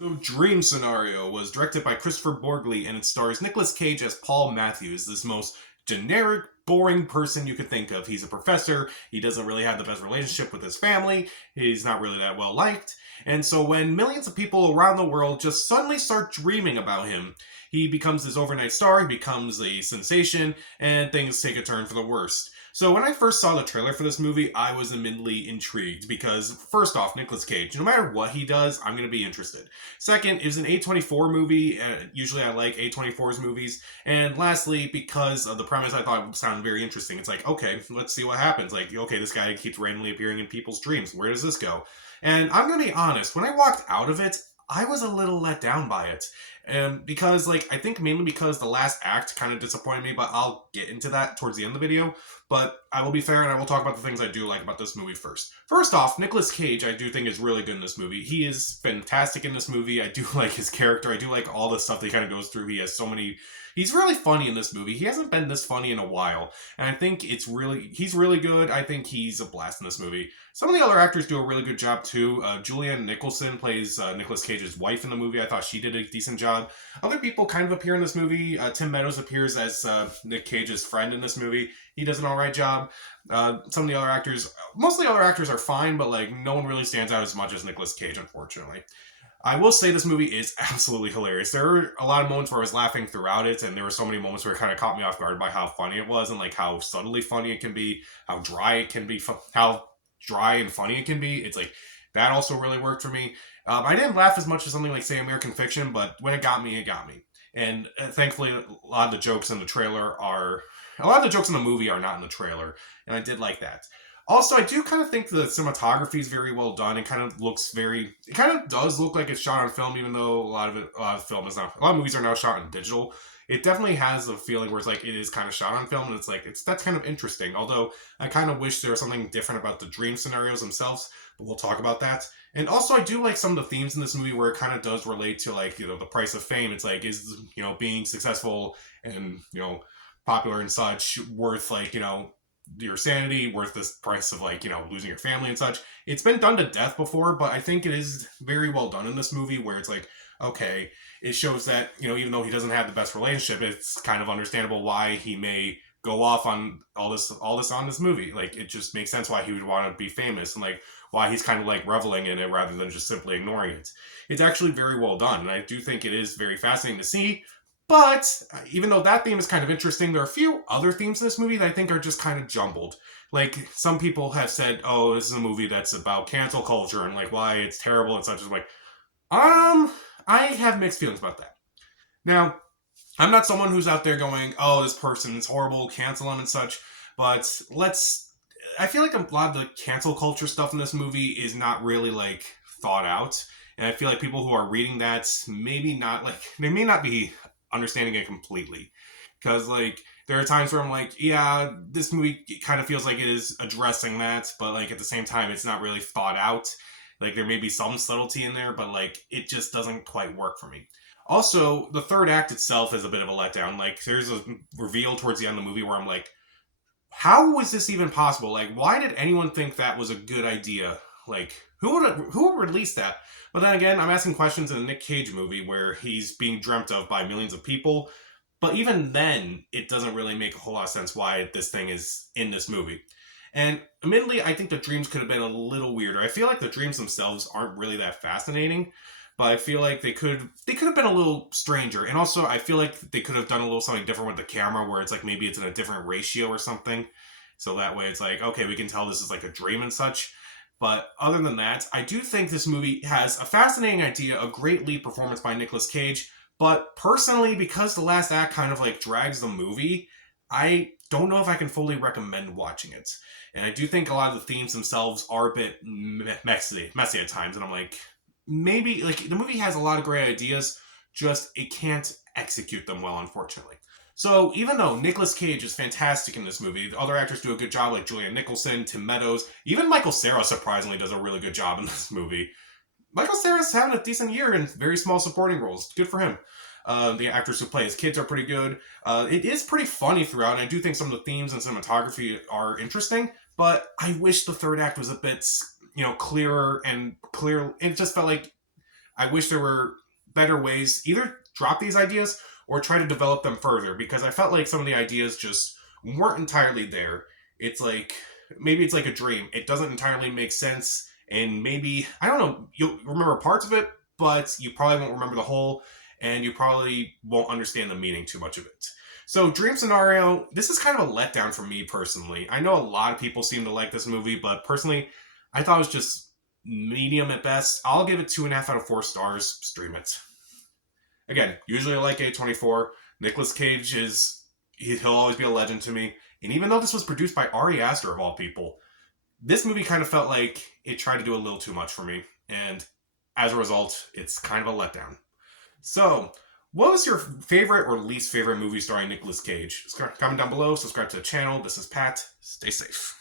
The Dream Scenario was directed by Christopher Borgli and it stars Nicolas Cage as Paul Matthews, this most generic, boring person you could think of. He's a professor, he doesn't really have the best relationship with his family, he's not really that well liked, and so when millions of people around the world just suddenly start dreaming about him, he becomes this overnight star, he becomes a sensation, and things take a turn for the worst. So when I first saw the trailer for this movie, I was immediately intrigued because, first off, Nicolas Cage, no matter what he does, I'm going to be interested. Second, it was an A24 movie. Usually I like A24's movies. And lastly, because of the premise, I thought it sounded very interesting. It's like, okay, let's see what happens. Like, okay, this guy keeps randomly appearing in people's dreams. Where does this go? And I'm going to be honest, when I walked out of it, I was a little let down by it. Because, like, I think mainly because the last act kind of disappointed me, but I'll get into that towards the end of the video. But I will be fair and I will talk about the things I do like about this movie first. First off, Nicolas Cage, I do think is really good in this movie. He is fantastic in this movie. I do like his character. I do like all the stuff that he kind of goes through. He has so many. He's really funny in this movie. He hasn't been this funny in a while. And I think he's really good. I think he's a blast in this movie. Some of the other actors do a really good job too. Julianne Nicholson plays Nicolas Cage's wife in the movie. I thought she did a decent job. Other people kind of appear in this movie. Tim Meadows appears as Nick Cage's friend in this movie. He does an alright job. Some of the other actors, most of the other actors are fine, but like no one really stands out as much as Nicolas Cage, unfortunately. I will say this movie is absolutely hilarious. There are a lot of moments where I was laughing throughout it, and there were so many moments where it kind of caught me off guard by how funny it was and like how subtly funny it can be, how dry it can be, how dry and funny it can be. It's like that also really worked for me. I didn't laugh as much as something like say American Fiction, but when it got me, it got me. And thankfully, a lot of the jokes in the trailer are a lot of the jokes in the movie are not in the trailer, and I did like that. Also, I do kind of think the cinematography is very well done. It kind of looks very, it kind of does look like it's shot on film, even though a lot of film is not. A lot of movies are now shot in digital. It definitely has a feeling where it's like it is kind of shot on film, and it's like that's kind of interesting. Although I kind of wish there was something different about the dream scenarios themselves, but we'll talk about that. And also, I do like some of the themes in this movie where it kind of does relate to like the price of fame. It's like is being successful and popular and such worth like your sanity, worth this price of like losing your family and such. It's been done to death before, but I think it is very well done in this movie where it's like okay, it shows that even though he doesn't have the best relationship, it's kind of understandable why he may go off on all this on this movie. Like it just makes sense why he would want to be famous and like why he's kind of like reveling in it rather than just simply ignoring it. It's actually very well done, and I do think it is very fascinating to see. But even though that theme is kind of interesting, there are a few other themes in this movie that I think are just kind of jumbled. Like some people have said, "Oh, this is a movie that's about cancel culture and like why it's terrible and such." As like, I have mixed feelings about that. Now, I'm not someone who's out there going, "Oh, this person's horrible, cancel them and such." But I feel like a lot of the cancel culture stuff in this movie is not really like thought out, and I feel like people who are reading that maybe not like they may not be understanding it completely. Because like there are times where I'm like, yeah, this movie kind of feels like it is addressing that, but like at the same time, it's not really thought out. Like there may be some subtlety in there, but like it just doesn't quite work for me. Also, the third act itself is a bit of a letdown. Like there's a reveal towards the end of the movie where I'm like, how was this even possible? Like, why did anyone think that was a good idea? Like, who would release that? But then again, I'm asking questions in a Nick Cage movie where he's being dreamt of by millions of people. But even then, it doesn't really make a whole lot of sense why this thing is in this movie. And admittedly, I think the dreams could have been a little weirder. I feel like the dreams themselves aren't really that fascinating, but I feel like they could have been a little stranger. And also, I feel like they could have done a little something different with the camera, where it's like maybe it's in a different ratio or something. So that way, it's like okay, we can tell this is like a dream and such. But other than that, I do think this movie has a fascinating idea, a great lead performance by Nicolas Cage. But personally, because the last act kind of like drags the movie, I don't know if I can fully recommend watching it. And I do think a lot of the themes themselves are a bit messy at times. And I'm like, maybe like the movie has a lot of great ideas, just it can't execute them well, unfortunately. So even though Nicolas Cage is fantastic in this movie, the other actors do a good job, like Julianne Nicholson, Tim Meadows, even Michael Cera surprisingly does a really good job in this movie. Michael Cera's having a decent year in very small supporting roles. Good for him. The actors who play his kids are pretty good. It is pretty funny throughout, and I do think some of the themes and cinematography are interesting. But I wish the third act was a bit, clearer and clear. It just felt like I wish there were better ways, either drop these ideas or try to develop them further, because I felt like some of the ideas just weren't entirely there. It's like, maybe it's like a dream. It doesn't entirely make sense, and maybe, I don't know, you'll remember parts of it, but you probably won't remember the whole, and you probably won't understand the meaning too much of it. So, Dream Scenario, this is kind of a letdown for me personally. I know a lot of people seem to like this movie, but personally, I thought it was just medium at best. I'll give it 2.5 out of 4 stars. Stream it. Again, usually I like A24. Nicolas Cage he'll always be a legend to me. And even though this was produced by Ari Aster of all people, this movie kind of felt like it tried to do a little too much for me. And as a result, it's kind of a letdown. So, what was your favorite or least favorite movie starring Nicolas Cage? Comment down below, subscribe to the channel. This is Pat. Stay safe.